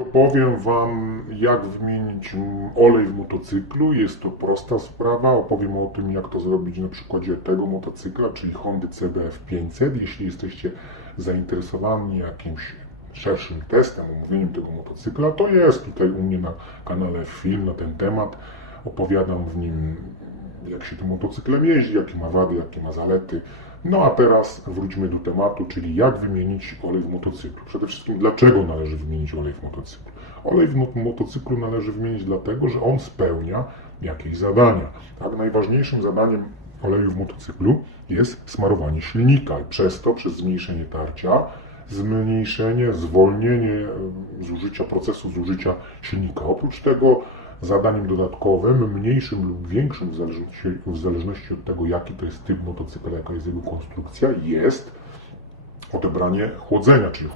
Opowiem Wam, jak wymienić olej w motocyklu. Jest to prosta sprawa. Opowiem o tym, jak to zrobić na przykładzie tego motocykla, czyli Hondy CBF 500. Jeśli jesteście zainteresowani jakimś szerszym testem, omówieniem tego motocykla, to jest tutaj u mnie na kanale film na ten temat. Opowiadam w nim, jak się tym motocyklem jeździ, jakie ma wady, jakie ma zalety. No a teraz wróćmy do tematu, czyli jak wymienić olej w motocyklu. Przede wszystkim, dlaczego należy wymienić olej w motocyklu? Olej w motocyklu należy wymienić dlatego, że on spełnia jakieś zadania. Tak, najważniejszym zadaniem oleju w motocyklu jest smarowanie silnika. Przez to, przez zmniejszenie tarcia, zwolnienie procesu zużycia silnika. Oprócz tego zadaniem dodatkowym, mniejszym lub większym w zależności od tego, jaki to jest typ motocykla, jaka jest jego konstrukcja, jest odebranie chłodzenia, czyli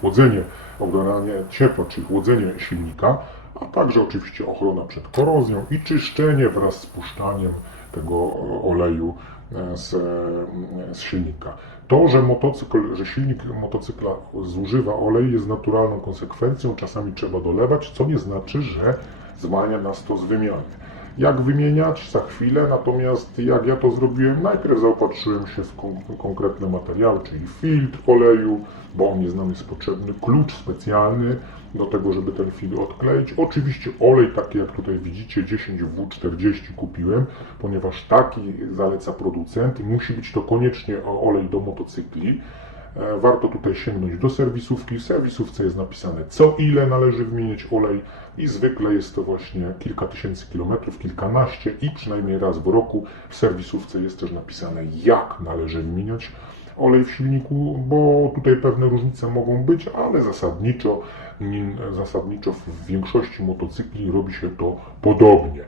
odebranie ciepła, czyli chłodzenie silnika, a także oczywiście ochrona przed korozją i czyszczenie wraz z puszczaniem tego oleju z silnika. To, że silnik motocykla zużywa olej, jest naturalną konsekwencją, czasami trzeba dolewać, co nie znaczy, że zwalnia nas to z wymiany. Jak wymieniać? Za chwilę, natomiast jak ja to zrobiłem, najpierw zaopatrzyłem się w konkretne materiały, czyli filtr oleju, bo on jest nam potrzebny, klucz specjalny do tego, żeby ten filtr odkleić. Oczywiście olej taki, jak tutaj widzicie, 10W40 kupiłem, ponieważ taki zaleca producent i musi być to koniecznie olej do motocykli. Warto tutaj sięgnąć do serwisówki. W serwisówce jest napisane, co ile należy wymieniać olej i zwykle jest to właśnie kilka tysięcy kilometrów, kilkanaście i przynajmniej raz w roku. W serwisówce jest też napisane, jak należy wymieniać olej w silniku, bo tutaj pewne różnice mogą być, ale zasadniczo w większości motocykli robi się to podobnie.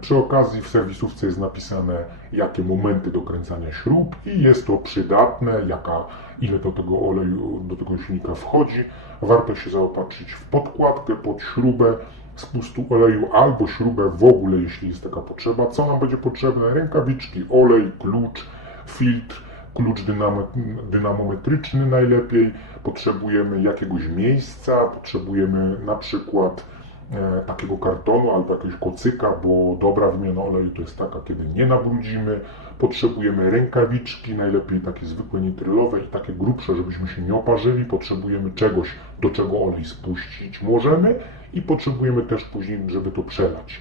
Przy okazji w serwisówce jest napisane, jakie momenty dokręcania śrub i jest to przydatne, ile do tego oleju, do tego silnika wchodzi. Warto się zaopatrzyć w podkładkę pod śrubę spustu oleju albo śrubę w ogóle, jeśli jest taka potrzeba. Co nam będzie potrzebne? Rękawiczki, olej, klucz, filtr, klucz dynamometryczny najlepiej. Potrzebujemy jakiegoś miejsca, potrzebujemy na przykład takiego kartonu albo jakiegoś kocyka, bo dobra wymiana oleju to jest taka, kiedy nie nabrudzimy. Potrzebujemy rękawiczki, najlepiej takie zwykłe nitrylowe i takie grubsze, żebyśmy się nie oparzyli. Potrzebujemy czegoś, do czego olej spuścić możemy i potrzebujemy też później, żeby to przelać.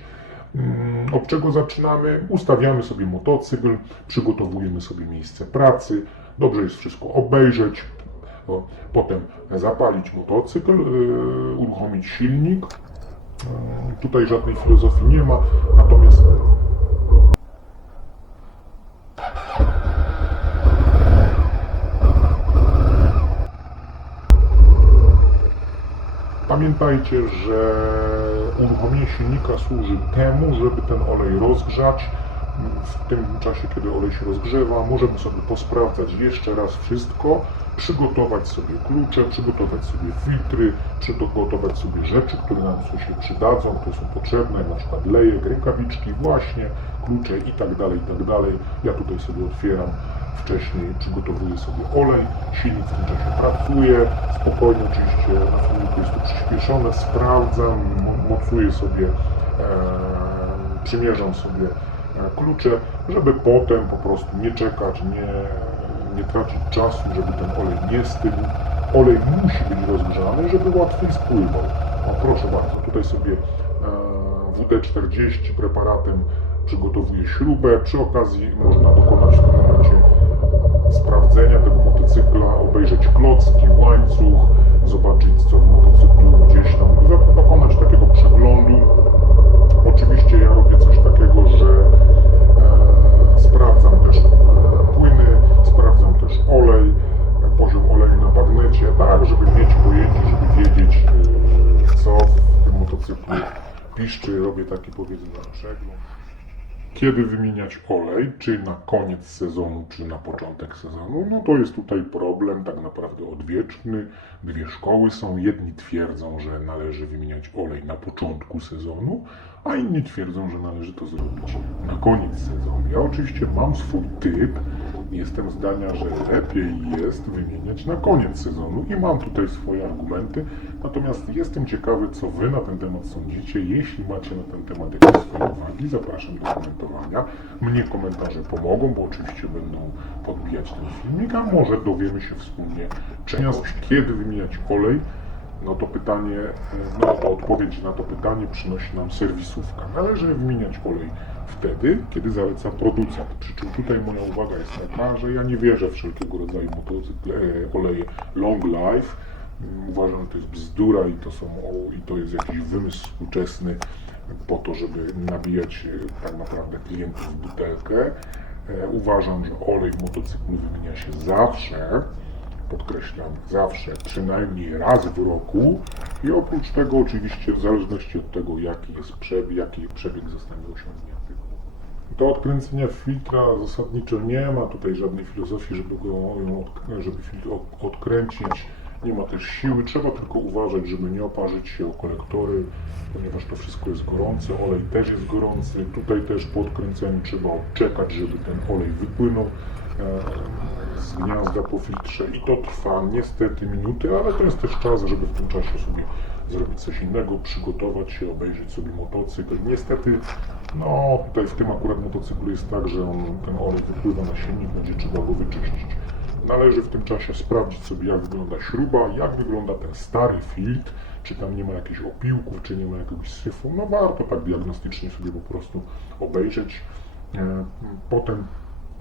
Od czego zaczynamy? Ustawiamy sobie motocykl, przygotowujemy sobie miejsce pracy, dobrze jest wszystko obejrzeć, potem zapalić motocykl, uruchomić silnik. Tutaj żadnej filozofii nie ma, natomiast pamiętajcie, że uruchomienie silnika służy temu, żeby ten olej rozgrzać. W tym czasie, kiedy olej się rozgrzewa, możemy sobie posprawdzać jeszcze raz wszystko, przygotować sobie klucze, przygotować sobie filtry, przygotować sobie rzeczy, które nam się przydadzą, które są potrzebne, na przykład lejek, rękawiczki, właśnie, klucze i tak dalej, i tak dalej. Ja tutaj sobie otwieram wcześniej, przygotowuję sobie olej, silnik w tym czasie pracuje, spokojnie oczywiście na filmiku jest to przyspieszone, sprawdzam, mocuję sobie, przymierzam sobie klucze, żeby potem po prostu nie czekać, nie tracić czasu, żeby ten olej nie stygł. Olej musi być rozgrzany, żeby łatwiej spływał. O, proszę bardzo, tutaj sobie WD-40 preparatem przygotowuję śrubę. Przy okazji można dokonać w tym momencie sprawdzenia tego motocykla, obejrzeć klocki, łańcuch, zobaczyć, co w motocyklu gdzieś tam, dokonać takiego przeglądu. Oczywiście ja robię coś takiego, że sprawdzam też płyny, sprawdzam też olej, poziom oleju na bagnecie, tak, żeby mieć pojęcie, żeby wiedzieć, co w tym motocyklu piszczy. Robię taki, powiedzmy, przegląd. Kiedy wymieniać olej, czy na koniec sezonu, czy na początek sezonu, no to jest tutaj problem tak naprawdę odwieczny. Dwie szkoły są. Jedni twierdzą, że należy wymieniać olej na początku sezonu, a inni twierdzą, że należy to zrobić na koniec sezonu. Ja oczywiście mam swój typ, jestem zdania, że lepiej jest wymieniać na koniec sezonu i mam tutaj swoje argumenty, natomiast jestem ciekawy, co Wy na ten temat sądzicie. Jeśli macie na ten temat jakieś swoje uwagi, zapraszam do komentowania. Mnie komentarze pomogą, bo oczywiście będą podbijać ten filmik, a może dowiemy się wspólnie, kiedy wymieniać olej. No to pytanie, to odpowiedź na to pytanie przynosi nam serwisówka. Należy wymieniać olej wtedy, kiedy zaleca producent. Przy czym tutaj moja uwaga jest taka, że ja nie wierzę w wszelkiego rodzaju oleje long life. Uważam, że to jest bzdura i to jest jakiś wymysł współczesny po to, żeby nabijać tak naprawdę klientów w butelkę. Uważam, że olej w motocyklu wymienia się zawsze, podkreślam, zawsze, przynajmniej raz w roku i oprócz tego oczywiście w zależności od tego, jaki przebieg zostanie osiągnięty. Do odkręcenia filtra zasadniczo nie ma tutaj żadnej filozofii, żeby filtr odkręcić. Nie ma też siły, trzeba tylko uważać, żeby nie oparzyć się o kolektory, ponieważ to wszystko jest gorące, olej też jest gorący. Tutaj też po odkręceniu trzeba czekać, żeby ten olej wypłynął z gniazda po filtrze i to trwa niestety minuty, ale to jest też czas, żeby w tym czasie sobie zrobić coś innego, przygotować się, obejrzeć sobie motocykl. Niestety, tutaj w tym akurat motocyklu jest tak, że ten olej wypływa na silnik, będzie trzeba go wyczyścić. Należy w tym czasie sprawdzić sobie, jak wygląda śruba, jak wygląda ten stary filtr, czy tam nie ma jakichś opiłków, czy nie ma jakiegoś syfu. Warto tak diagnostycznie sobie po prostu obejrzeć. Potem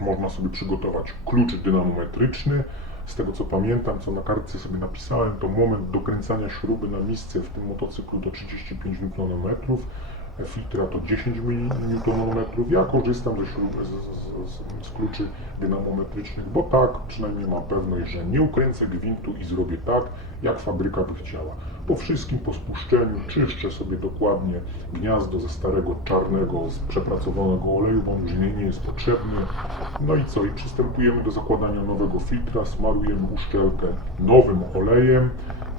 można sobie przygotować klucz dynamometryczny. Z tego co pamiętam, co na kartce sobie napisałem, to moment dokręcania śruby na misce w tym motocyklu to 35 Nm, filtra to 10 Nm. Ja korzystam z kluczy dynamometrycznych, bo tak przynajmniej mam pewność, że nie ukręcę gwintu i zrobię tak, jak fabryka by chciała. Po wszystkim, po spuszczeniu czyszczę sobie dokładnie gniazdo ze starego, czarnego, przepracowanego oleju, bo on już nie jest potrzebny. No i co? I przystępujemy do zakładania nowego filtra, smarujemy uszczelkę nowym olejem,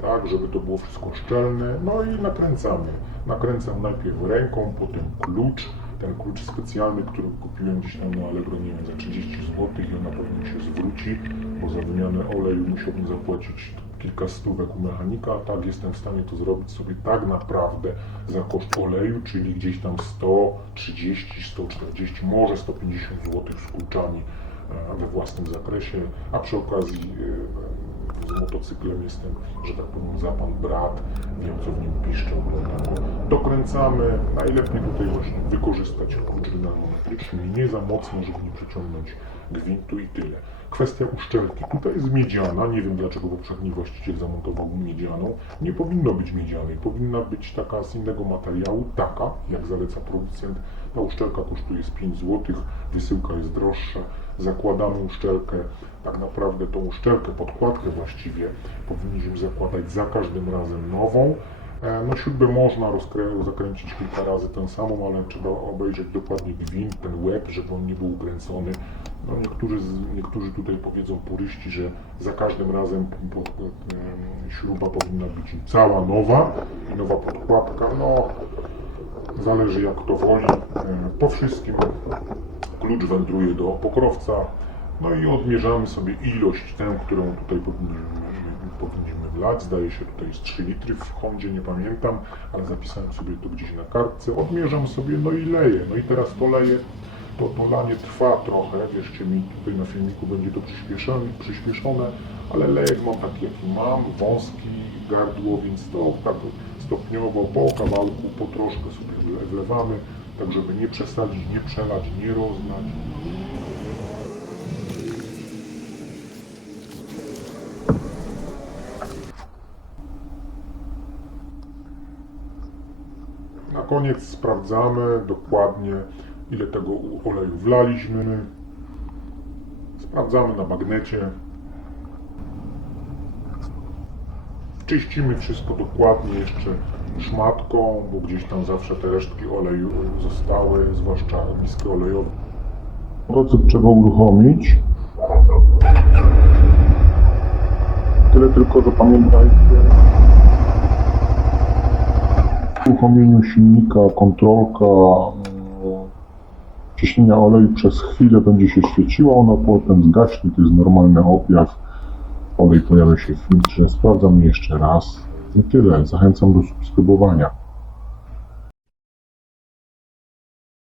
tak, żeby to było wszystko szczelne. No i nakręcamy. Nakręcam najpierw ręką, potem klucz. Ten klucz specjalny, który kupiłem gdzieś tam na Allegro, nie wiem, za 30 zł i on na pewno mi się zwróci, bo za wymianę oleju musiałbym zapłacić kilka stówek u mechanika, a tak jestem w stanie to zrobić sobie tak naprawdę za koszt oleju, czyli gdzieś tam 130, 140, może 150 zł z kluczami we własnym zakresie, a przy okazji z motocyklem jestem, że tak powiem, za pan brat, wiem co w nim piszczę, dokręcamy, najlepiej tutaj właśnie wykorzystać klucz dynamometryczny, nie za mocno, żeby nie przeciągnąć gwintu i tyle. Kwestia uszczelki, tutaj jest miedziana, nie wiem dlaczego poprzedni właściciel zamontował miedzianą, nie powinno być miedzianej, powinna być taka z innego materiału, taka jak zaleca producent. Ta uszczelka kosztuje z 5 zł, wysyłka jest droższa, zakładamy uszczelkę, tak naprawdę tą uszczelkę, podkładkę właściwie powinniśmy zakładać za każdym razem nową. Śrubę można zakręcić kilka razy tę samą, ale trzeba obejrzeć dokładnie gwint, ten łeb, żeby on nie był ukręcony. Niektórzy tutaj powiedzą puryści, że za każdym razem śruba powinna być cała nowa i nowa podkładka. Zależy jak to woli. Po wszystkim klucz wędruje do pokrowca. I odmierzamy sobie ilość tę, którą tutaj powinniśmy wlać. Zdaje się tutaj jest 3 litry w Hondzie, nie pamiętam, ale zapisałem sobie to gdzieś na kartce. Odmierzam sobie, i leję. I teraz to leję. To lanie trwa trochę, wierzcie mi, tutaj na filmiku będzie to przyspieszone, ale lejek mam taki jaki mam, wąski gardło, więc to tak stopniowo, po kawałku, po troszkę sobie wlewamy, tak żeby nie przesadzić, nie przelać, nie rozlać. Na koniec sprawdzamy dokładnie, ile tego oleju wlaliśmy. Sprawdzamy na magnecie. Czyścimy wszystko dokładnie jeszcze szmatką, bo gdzieś tam zawsze te resztki oleju zostały, zwłaszcza miskę olejową. Motocykl trzeba uruchomić. Tyle tylko, że pamiętajcie, w uruchomieniu silnika kontrolka ciśnienia oleju przez chwilę będzie się świeciło, ono potem zgaśnie, to jest normalny objaw. Olej pojawia się w filtrze. Sprawdzam jeszcze raz. I tyle. Zachęcam do subskrybowania.